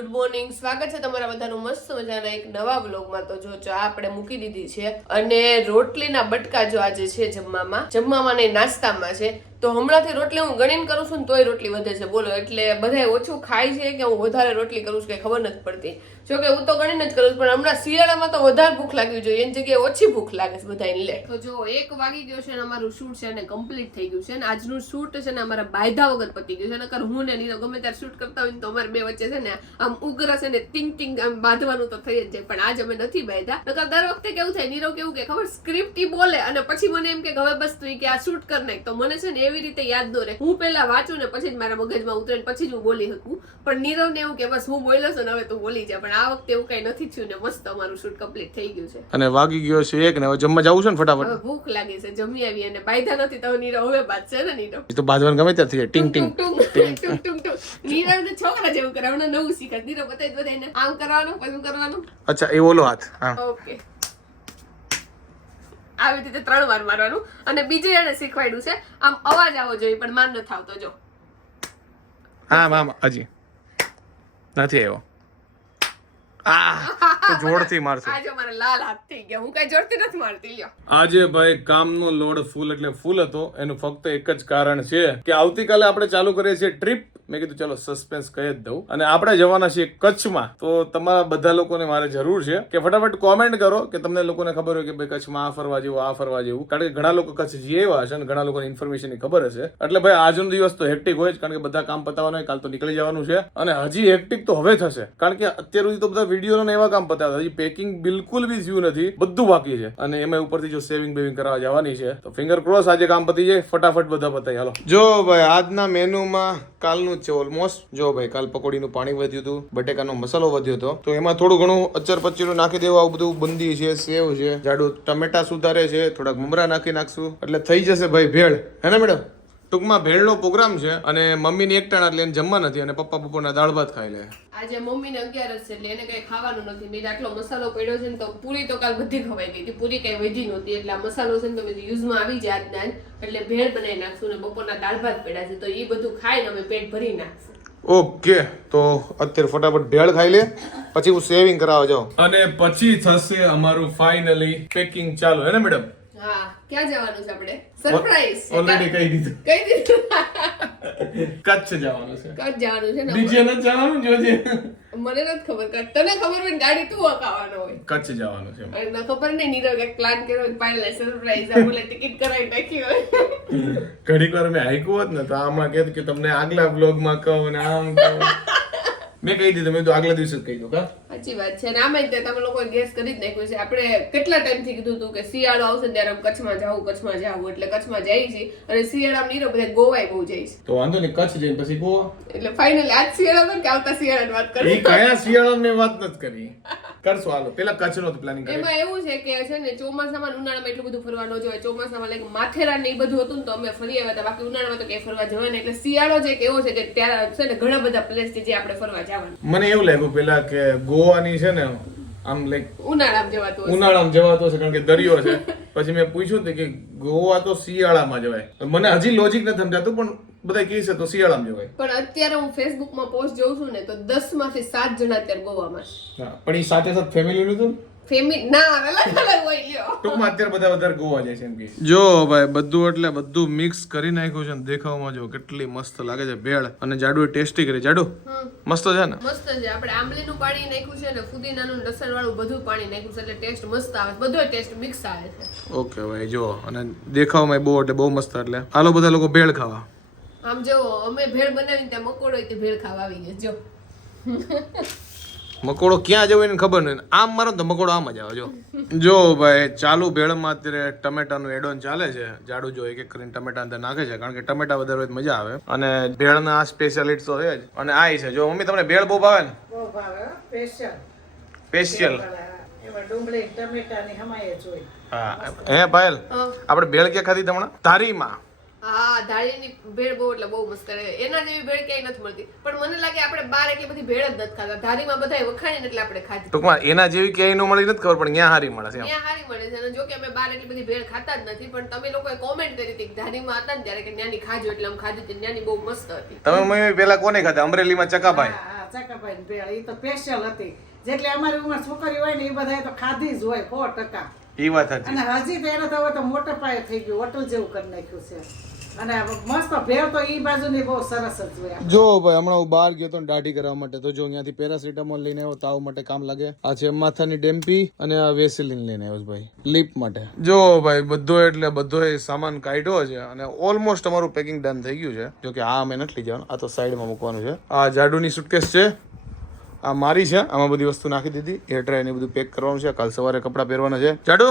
Good morning, સ્વાગત છે તમારા બધાનું મસ્ત મજાના એક નવા વ્લોગમાં. તો જો ચા આપણે મૂકી દીધી છે અને રોટલીના બટકા જો આજે છે જમવામાં નહીં નાસ્તામાં છે. તો હમણાંથી રોટલી હું ગણીને કરું છું ને તોય રોટલી વધે છે, બોલો. એટલે બધા ઓછું ખાય છે કે હું વધારે રોટલી કરું છું કે ખબર નથી પડતી. જો કે હું તો ગણીને જ કરું છું, પણ હમણાં શિયાળામાં તો વધારે ભૂખ લાગવી જોઈએ, એની જગ્યાએ ઓછી ભૂખ લાગે છે બધાને. લે તો જો 1 વાગી ગયો છે અને અમારું શૂટ છે અને કમ્પ્લીટ થઈ ગયું છે. અને આજનું શૂટ છે ને અમારા બાયધા વગર પતી ગયું છે. નકર હું ને નીરવ ગમે ત્યારે શૂટ કરતા હોય ને તો અમારે બે વચ્ચે છે ને આમ ઉગ્ર છે ને ટિંગ ટિંગ આમ બાંધવાનું તો થઈ જ જાય, પણ આજ અમે નથી બાંધ્યા. નકર દર વખતે કેવું થાય, નીરવ કેવું કે ખબર સ્ક્રિપ્ટ ઈ બોલે અને પછી મને એમ કે હવે બસ તું કે આ શૂટ કર નાખ, તો મને છે ને એવી રીતે યાદ ન રહે. હું પેલા વાંચું ને પછી જ મારા મગજમાં ઉતરે ને પછી જ હું બોલી શકું. પણ નીરવ ને એવું કે બસ હું બોલ્યો છું ને હવે તું બોલી જા, પણ આ વખતે એવું કઈ નથી થયું ને મસ્ત અમારું શૂટ કમ્પ્લીટ થઈ ગયું છે. અને વાગી ગયો છે 1 ને હવે જમવા જવું છે ને ફટાફટ. હવે ભૂખ લાગી છે, જમી આવી અને બાંધ્યા નથી તો નીરવ હવે બાંધશે ને. નીરવ તો બાજવાનું ગમે ત્યારે થઈ જાય ટિંગ ટિંગ ટુંગ ટુંગ ટુંગ. નીરવ ને છોકરા જેવું કરે, હમણાં નવું શીખે. નીરવ બતાવી બધાને આમ કરવાનું પછી કરવાનું. અચ્છા એ ઓલો હાથ. હા ઓકે, આવી રીતે 3 વાર મારવાનું. અને બીજું એને શીખવાડ્યું છે આમ અવાજ આવવો જોઈએ, પણ માન નથી આવતો. જો હા મામા હજી નથી આવ્યો. તો જોરથી મારશે. આજે મારા લાલ હાથ થઈ ગયા, હું કઈ જોરથી નથી મારતી. લ્યો આજે ભાઈ કામનો લોડ ફૂલ એટલે ફૂલ હતો. એનું ફક્ત એક જ કારણ છે કે આવતીકાલે આપણે ચાલુ કરીએ છીએ ટ્રીપ. મેં કીધું ચલો સસ્પેન્સ કહી જ દઉં. અને આપણે જવાના છીએ કચ્છમાં. તો તમારા બધા લોકોને મારે જરૂર છે કે ફટાફટ કોમેન્ટ કરો કે તમને લોકોને ખબર હોય કે ભાઈ કચ્છમાં આ ફરવા જેવું, આ ફરવા જેવું. કારણ કે ઘણા લોકો કચ્છ જઈ આવ્યા હશે અને ઘણા લોકોને ઇન્ફોર્મેશન ખબર હશે. એટલે ભાઈ આજનો દિવસ તો હેક્ટિક હોય જ, કારણ કે બધા કામ પતાવવાના હોય, કાલ તો નીકળી જવાનું છે. અને હજી હેક્ટિક તો હવે થશે, કારણ કે અત્યાર સુધી તો બધા વિડીયો ને એવા કામ પતાવ્યા, હજી પેકિંગ બિલકુલ બી થયું નથી, બધું બાકી છે. અને એમાં ઉપરથી જો સેવિંગ બેવિંગ કરવા જવાની છે, તો ફિંગર ક્રોસ આજે કામ પતી જાય, ફટાફટ બધા પતાવી. હાલો જો ભાઈ આજના મેનુમાં કાલનું જ છે ઓલમોસ્ટ. જો ભાઈ કાલ પકોડીનું પાણી વધ્યું હતું, બટેકાનો મસાલો વધ્યો હતો, તો એમાં થોડું ઘણું અચર પચીરું નાખી દેવું. આવું બધું બુંદી છે, સેવ છે, જાડું ટમેટા સુધારે છે, થોડાક મમરા નાખી નાખશું એટલે થઈ જશે ભાઈ ભેળ. હે ને મેડમ? ટૂંકમાં ભેળનો પ્રોગ્રામ છે. અને મમ્મીની એકટાણા એટલે એને જમવા નથી, અને પપ્પા બપોરના દાળ ભાત ખાઈ લે. આજે મમ્મીને 11 છે એટલે એને કઈ ખાવાનું નથી. મેં આટલો મસાલો પડ્યો છે ને તો પૂરી તો કાલ બધી ખવાઈ ગઈ હતી, પૂરી કઈ વધી નહોતી. એટલે આ મસાલો છે ને તો મેં યુઝમાં આવી જાય આજના જ, એટલે ભેળ બનાવી નાખશું. ને બપોરના દાળ ભાત પડ્યા છે તો એ બધું ખાઈને અમે પેટ ભરી નાખશું. ઓકે, તો અત્યારે ફટાફટ ભેળ ખાઈ લે, પછી હું સેવિંગ કરાવવા જાઉં અને પછી થશે અમારું ફાઇનલી પેકિંગ ચાલુ. હે ને મેડમ? હા, ક્યાં જવાનું છે આપણે? સરપ્રાઈઝ ઓલરેડી કહી દીધું. કહી દીધું. કચ્છ જવાનું છે. કચ્છ જવાનું છે ને? ડીજે ન જવાનું જોજે. મને નથી ખબર, તને ખબર હોય ગાડી તું હકાવવાનો હોય. કચ્છ જવાનું છે. અને ખબર નહીં નીરવ એક પ્લાન કર્યો હોય, પાયલે સરપ્રાઈઝ આ બોલે ટિકિટ કરાવી નાખી હોય. ઘડીક વાર મેં હાઈકું હોત ને તો આમાં કહેત કે તમને આગલા બ્લોગમાં કહું ને આમ કહું. મેં કહી દીધું, મેં તો આગલા દિવસે જ કહી દઉં. કા સાચી વાત છે. અને આમાં તમે લોકો ગેસ કરી જ નાખ્યું છે. આપણે કેટલા ટાઈમથી કીધું હતું કે શિયાળો આવશે ને ત્યારે કચ્છમાં જાવું, એટલે કચ્છમાં જઈએ છીએ. અને શિયાળામાં નીરવ બધા ગોવાય બહુ જાય છે. તો વાંધો નહીં, કચ્છ જઈને પછી ગોવા. એટલે ફાઇનલી આજ શિયાળામાં કે આવતા શિયાળાની વાત કરી. એ કયા શિયાળાની વાત નથી કરી. કરશું હાલો, પેલા કચ્છનો પ્લાનિંગ કરીએ. એમાં એવું છે કે છે ને ચોમાસામાં ઉનાળામાં એટલું બધું ફરવા ન જોઈએ. ચોમાસામાં લાઈક માથેરાન ને એ બધું હતું ને તો અમે ફરી આવ્યા હતા. બાકી ઉનાળામાં તો ક્યાંય ફરવા જવાના. એટલે શિયાળો છે કે એવો છે કે ત્યાં છે ને ઘણા બધા પ્લેસ છે જે આપણે ફરવા જવાના. મને એવું લાગ્યું પેલા કે ગોવાની છે ને આમ લાઈક ઉનાળામાં જવાતું હશે. ઉનાળામાં જવાતો છે, કારણ કે દરિયો છે. પછી મેં પૂછ્યું કે ગોવા તો શિયાળામાં જવાય. મને હજી લોજિક નથી સમજાતું, પણ બધા કહે છે તો શિયાળામાં જવાય. પણ અત્યારે હું ફેસબુકમાં પોસ્ટ જોઉં છું ને તો 10 માંથી 7 જણા અત્યારે ગોવામાં છે. હા, પણ એ સાથે સાથે ફેમિલી લીધું ફેમિલી ના અલગ અલગ હોય. લ્યો ટૂંકમાં અત્યારે બધા વધારે ગોવા જાય છે એમ કે. જો ભાઈ બધું એટલે બધું મિક્સ કરી નાખ્યું છે. દેખાવમાં જો કેટલી મસ્ત લાગે છે ભેળ. અને જાડુ ટેસ્ટી કરી. જાડુ મસ્ત છે ને? મસ્ત છે. આપણે આંબલીનું પાણી નાખ્યું છે ને ફુદીનાનું લસણ વાળું બધું પાણી નાખ્યું છે, એટલે ટેસ્ટ મસ્ત આવે છે. બધો ટેસ્ટ મિક્સ આવે છે. ઓકે ભાઈ જો, અને દેખાવમાં બહુ એટલે બહુ મસ્ત. એટલે હાલો બધા લોકો ભેળ ખાવા. આમ જો અમે ભેળ બનાવીને ત્યાં મકોડો હોય ભેળ ખાવા આવી ગયા. જો મકોડો ક્યાં જવું એને ખબર નહીં. આમ મારો તો મકોડો આમ જ આવે. જો ભાઈ ચાલુ ભેળમાં અત્યારે ટમેટાનું એડોન ચાલે છે. જાડુ જો એક એક કરીને ટમેટા અંદર નાખે છે, કારણ કે ટમેટા વધારે હોય મજા આવે. અને ભેળના આ સ્પેશિયાલિટી તો છે જ. અને આ છે જો મમ્મી તમને ભેળ બહુ ભાવે ને? બહુ ભાવે સ્પેશિયલ. સ્પેશિયલ. એમાં ડુંગળી ટમેટાની હમાય જ હોય. હા હે પાયલ, આપણે ભેળ ક્યાં ખાધી હમણાં? ધારીમાં. હા, ધારીની ભેળ બહુ એટલે બહુ મસ્ત કરે. એના જેવી ભેળ ક્યાંય નથી મળતી. પણ મને લાગે આપણે બહાર એટલી બધી ભેળ જ નથી ખાતા. ધારીમાં બધા વખાણી એટલે આપણે ખાધી. ટૂંકમાં એના જેવી ક્યાંય ન મળી નથી ખબર, પણ ત્યાં હારી મળે છે. ત્યાં હારી મળે છે. અને જો કે અમે બહાર એટલી બધી ભેળ ખાતા જ નથી, પણ તમે લોકોએ કોમેન્ટ કરી હતી ધારીમાં હતા ને ત્યારે કે ત્યાંની ખાજો, એટલે અમે ખાધી હતી. ત્યાંની બહુ મસ્ત હતી. તમે મમ્મી પેલા કોને ખાતા? અમરેલીમાં ચકાભાઈ. ચાકાભાઈ ભેળ એ તો સ્પેશિયલ હતી. જેટલી અમારી ઉંમર છોકરી હોય ને એ બધા તો ખાધી જ હોય 100%. એ વાત હતી. અને હજી તો એને તો હવે તો મોટો પાયો થઈ ગયું, હોટલ જેવું કરી નાખ્યું છે. અને મસ્ત ભેળ તો ઈ બાજુની બહુ સરસ જ હોય. જો ભાઈ હમણાં હું બહાર ગયો તો દાઢી કરવા માટે, તો જો અહીંયાથી પેરાસિટામોલ લઈને આવ્યો, તાવ માટે કામ લાગે. આ છે માથાની ડેમ્પી અને આ વેસલિન લઈને આવ્યો ભાઈ લીપ માટે. જો ભાઈ બધો એટલે બધો સામાન કાઢ્યો છે અને ઓલમોસ્ટ અમારું પેકિંગ ડન થઈ ગયું છે. જો કે આ અમે નથી લઈ જવાનું, આ તો સાઈડમાં મૂકવાનું છે. આ જાડુની સુટકેસ છે, આ મારી છે, આમાં બધી વસ્તુ નાખી દીધી. હેર ડ્રાય ને બધું પેક કરવાનું છે. કાલ સવારે કપડાં પહેરવાના છે. જાડુ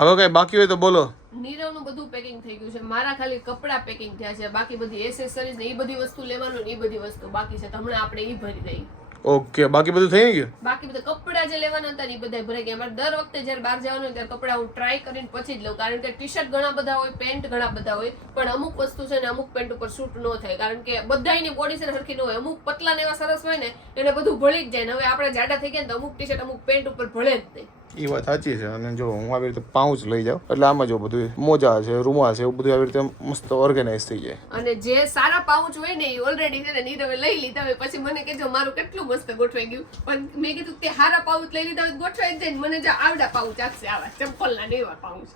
હવે કઈ બાકી હોય તો બોલો. નીરવનું બધું પેકિંગ થઈ ગયું છે, મારા ખાલી કપડા પેકિંગ થયા છે, બાકી બધી એસેસરીઝ ને એ બધી વસ્તુ લેવાનું ને એ બધી વસ્તુ બાકી છે. તો હમણાં આપણે ઈ ભરી દઈએ. ઓકે, બાકી બધું થઈ ગયું. બાકી બધા કપડા જે લેવાના હતા ને એ બધા ભરાઈ ગયા. અમારે દર વખતે જયારે બહાર જવાનું હોય ત્યારે કપડા હું ટ્રાય કરીને પછી જ લઉં, કારણ કે ટી શર્ટ ઘણા બધા હોય, પેન્ટ ઘણા બધા હોય, પણ અમુક વસ્તુ છે ને અમુક પેન્ટ ઉપર શૂટ ન થાય, કારણ કે બધાની બોડી છે સરખી ન હોય. અમુક પતલા ને એવા સરસ હોય ને એને બધું ભળી જ જાય ને. હવે આપણે જાડા થઈ ગયા ને તો અમુક ટી શર્ટ અમુક પેન્ટ ઉપર ભળે જ નહીં. એ વાત સાચી છે. અને જો હું આવી રીતે પાઉચ લઈ જાઉં એટલે આમાં જો બધું મોજા છે, રૂમા છે, એવું બધું આવી રીતે મસ્ત ઓર્ગેનાઇઝ થઈ જાય. અને જે સારા પાઉચ હોય ને એ ઓલરેડી છે ને નીરવે લઈ લીધા હોય. પછી મને કહેજો મારું કેટલું મસ્ત ગોઠવાઈ ગયું, પણ મેં કીધું તે સારા પાઉચ લઈ લીધા હોય ગોઠવાઈ જ જાય ને. મને જો આવડા પાઉચ આપશે, આવા ચપ્પલના ને એવા પાઉચ.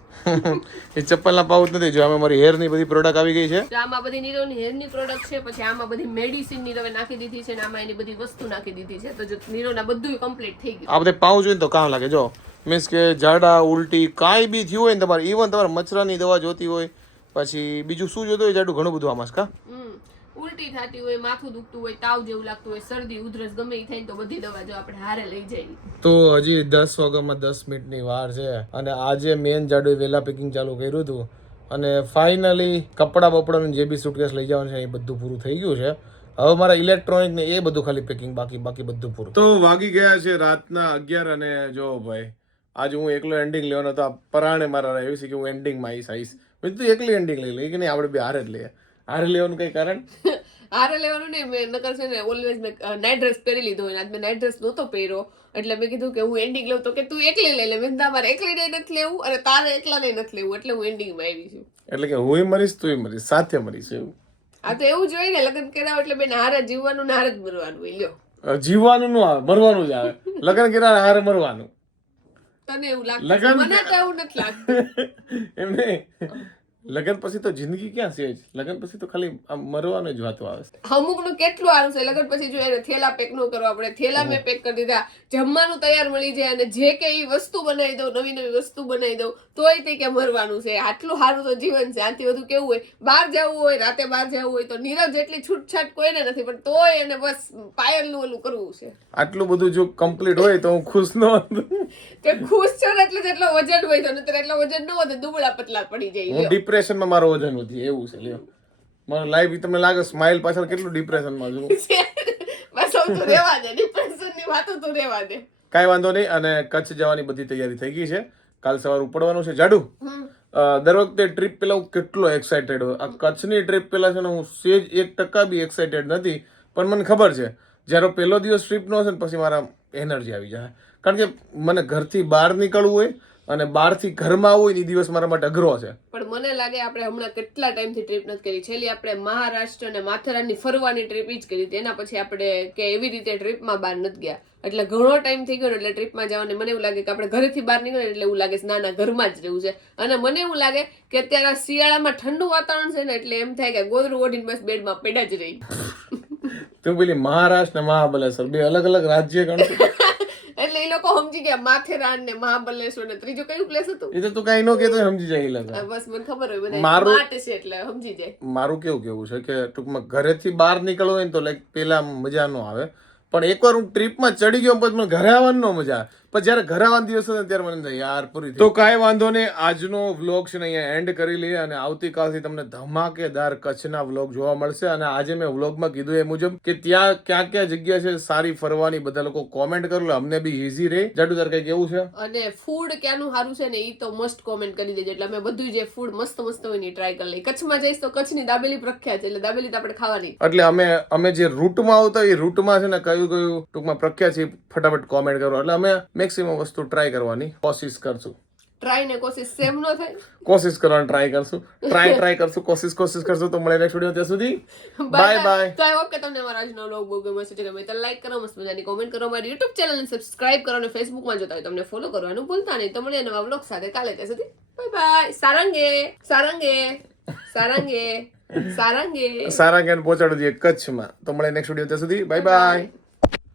એ ચપ્પલના પાઉચ નથી. જો આમાં મારી હેરની બધી પ્રોડક્ટ આવી ગઈ છે. તો આમાં બધી નીરવની હેરની પ્રોડક્ટ છે, પછી આમાં બધી મેડિસિન નીરવે નાખી દીધી છે, ને આમાં એની બધી વસ્તુ નાખી દીધી છે. તો જો નીરવના બધું કમ્પ્લીટ થઈ ગયું. આ બધા પાઉચ હોય ને તો કામ લાગે. જો મીન્સ કે જાડા ઉલટી કાંઈ બી થયું હોય ને તમારે, ઇવન તમારે મચ્છરાની દવા જોતી હોય, પછી બીજું શું જોતું હોય જાડું, ઘણું બધું આમાં છે. ઉલટી થતી હોય, માથું દુખતું હોય, તાવ જેવું લાગતું હોય, શરદી ઉધરસ ગમે એ થાય તો બધી દવા જો આપણે હારે લઈ જઈએ. તો હજી 10 વાગ્યામાં 10 મિનિટની વાર છે અને આજે મેન જાડું વહેલા પેકિંગ ચાલુ કર્યું હતું અને ફાઇનલી કપડાં બપડાનું જે બી સુટકેસ લઈ જવાનું છે એ બધું પૂરું થઈ ગયું છે. હવે મારા ઇલેક્ટ્રોનિક ને એ બધું ખાલી પેકિંગ બાકી બધું પૂરું. તો વાગી ગયા છે રાતના 11 અને જો ભાઈ આજે હું એકલો એન્ડિંગ લેવાનો હતો. પરાણે મારા એવી છે કે હું એન્ડિંગમાં આવીશ. મેં તું એકલી એન્ડિંગ લઈ લઈ કે નહીં, આપણે બે હારે જ લઈએ. હારે લેવાનું કઈ કારણ? હારે લેવાનું નહીં, મેં નકર છે ને ઓલવેઝ મેં નાઇટ ડ્રેસ પહેરી લીધો હોય. આજ મેં નાઇટ ડ્રેસ નહોતો પહેર્યો એટલે મેં કીધું કે હું એન્ડિંગ લઉં, તો કે તું એકલી લઈ લે. મેં તમારે એકલી નહીં નથી લેવું અને તારે એકલા નહીં નથી લેવું, એટલે હું એન્ડિંગમાં આવી છું. એટલે કે હું મરીશ તું મરીશ, સાથે મરીશ એવું. આ તો એવું જ હોય ને, લગ્ન કર્યા એટલે બેન હારે જીવવાનું ને હારે જ મરવાનું હોય. લ્યો જીવવાનું નું આવે, મરવાનું જ આવે. લગ્ન કર્યા હારે મરવાનું. તને એવું લાગતું? મને તો એવું નથી લાગતું. એમ નહીં, લગ્ન પછી તો જિંદગી ક્યાં છે? લગ્ન પછી તો ખાલી આમ મરવાનો જ વાતો આવે છે. અમુક નું કેટલું સારું છે, લગ્ન પછી જો એને થેલા પેક ન કરવા પડે, થેલા મેં પેક કરી દીધા, જમવાનું તૈયાર મળી જાય અને જે કે ઈ વસ્તુ બનાવી દઉં, નવી નવી વસ્તુ બનાવી દઉં, તોય તે કે મરવાનું છે. આટલું સારું તો જીવન છે. આથી બધું કેવું હોય, બહાર જવું હોય, રાતે બહાર જવું હોય તો નીરવ જેટલી છૂટછાટ કોઈને નથી, પણ તોય એને બસ પાયલનું ઓલું કરવું છે. આટલું બધું જો કમ્પ્લીટ હોય તો હું ખુશ ન હતો. તે ખુશ છો ને એટલે જેટલો વજન હોય તો નતર એટલો વજન ન હોય તો દુબળા પતલા પડી જાય. હું ડિપ્રેશનમાં મારો વજન વધી એવું છે. લ્યો મારો લાઈફ તમને લાગે સ્માઈલ પાછળ કેટલું ડિપ્રેશનમાં છું. બસ હવે તું રહેવા દે, ડિપ્રેશનની વાતો તું રહેવા દે. કાંઈ વાંધો નહીં. અને કચ્છ જવાની બધી તૈયારી થઈ ગઈ છે. કાલ સવારે ઉપડવાનું છે. જાડુ દર વખતે ટ્રીપ પેલા હું કેટલો એક્સાઇટેડ હોય. આ કચ્છની ટ્રીપ પેલા છે ને હું સેજ 1% બી એક્સાઇટેડ નથી, પણ મને ખબર છે જ્યારે પહેલો દિવસ ટ્રીપનો હશે ને પછી મારા એનર્જી આવી જાય, કારણ કે મને ઘરથી બહાર નીકળવું હોય અને બહારથી ઘરમાં હોય ને દિવસ મારા માટે અઘરો છે. પણ મને લાગે આપણે હમણાં કેટલા ટાઈમથી ટ્રીપ નથી કરી. છેલ્લી આપણે મહારાષ્ટ્ર અને માથેરાનની ફરવાની ટ્રીપ જ કરી હતી. એના પછી આપણે કે એવી રીતે ટ્રીપમાં બહાર નથી ગયા, એટલે ઘણો ટાઈમ થઈ ગયો. એટલે ટ્રીપમાં જવાની મને એવું લાગે કે આપણે ઘરેથી બહાર નીકળે એટલે એવું લાગે ના ના ઘરમાં જ રહેવું છે. અને મને એવું લાગે કે અત્યારે શિયાળામાં ઠંડુ વાતાવરણ છે ને એટલે એમ થાય કે ગોદરું ઓઢીને બસ બેડમાં પડ્યા જ રહી. તું પેલી મહારાષ્ટ્ર ને મહાબલેશ્વર બે અલગ અલગ રાજ્ય ગણતું. એટલે એ લોકો સમજી ગયા માથેરાન ને મહાબલેશ્વર ને ત્રીજું કયું પ્લેસ હતું એ તો તું કઈ નો કેતો સમજી જાય. લાગે બસ મને ખબર હોય બધા સ્માર્ટ છે એટલે સમજી જાય. મારું કેવું છે કે ટૂંકમાં ઘરેથી બહાર નીકળવું હોય ને તો લાઈક પેલા મજા નો આવે, પણ એકવાર હું ટ્રીપમાં ચડી ગયો પછી મને ઘરે આવવાનું ન મજા આવે. પણ જયારે ઘરે આવવાનો દિવસ હતો ત્યારે મને થાય યાર પૂરી. તો કાંઈ વાંધો નહીં, આજનો વ્લોગ છે ને અહીંયા એન્ડ કરી લઈએ અને આવતીકાલથી તમને ધમાકેદાર કચ્છના વ્લોગ જોવા મળશે. અને આજે મેં વ્લોગમાં કીધું એ મુજબ કે ત્યાં ક્યાં ક્યાં જગ્યા છે સારી ફરવાની, બધા લોકો કોમેન્ટ કરો, અમને બી ઈઝી રહે. જાડુ તાર કઈ કેવું છે? અને ફૂડ ક્યાંનું સારું છે ને એ તો મસ્ટ કોમેન્ટ કરી દેજો, એટલે અમે બધું જે ફૂડ મસ્ત મસ્ત હોય ને ટ્રાય કરી લઈએ. કચ્છમાં જઈશ તો કચ્છની દાબેલી પ્રખ્યાત છે, એટલે દાબેલી તો આપણે ખાવાની. એટલે અમે જે રૂટમાં આવતા એ રૂટમાં છે ને કયું ટૂંકમાં પ્રખ્યાત છે ફટાફટ કોમેન્ટ કરો, એટલે અમે મેક્સિમમ વસ્તુ ટ્રાય કરવાની કોશિશ કરશું. ટ્રાય ને કોશિશ સેમ ન થાય. કોશિશ કરવાની ટ્રાય કરશું, ટ્રાય કરશું, કોશિશ કરશું. તો મળે નેક્સ્ટ વિડીયો, ત્યાં સુધી બાય. તો આઈ હોપ કે તમને અમારો આજનો વ્લોગ બહુ ગમ્યો છે. ગમે તો લાઈક કરો, મસ્ત મજાની કોમેન્ટ કરો, મારી YouTube ચેનલને સબસ્ક્રાઇબ કરો અને ફેસબુકમાં જોતા હોય તમને ફોલો કરવાનું ભૂલતા નહીં. તો મળીએ નવા વ્લોગ સાથે કાલે. ત્યાં સુધી બાય. સારંગે પહોંચાડો જોઈએ કચ્છમાં. તો મળે નેક્સ્ટ વિડીયો, ત્યાં સુધી બાય.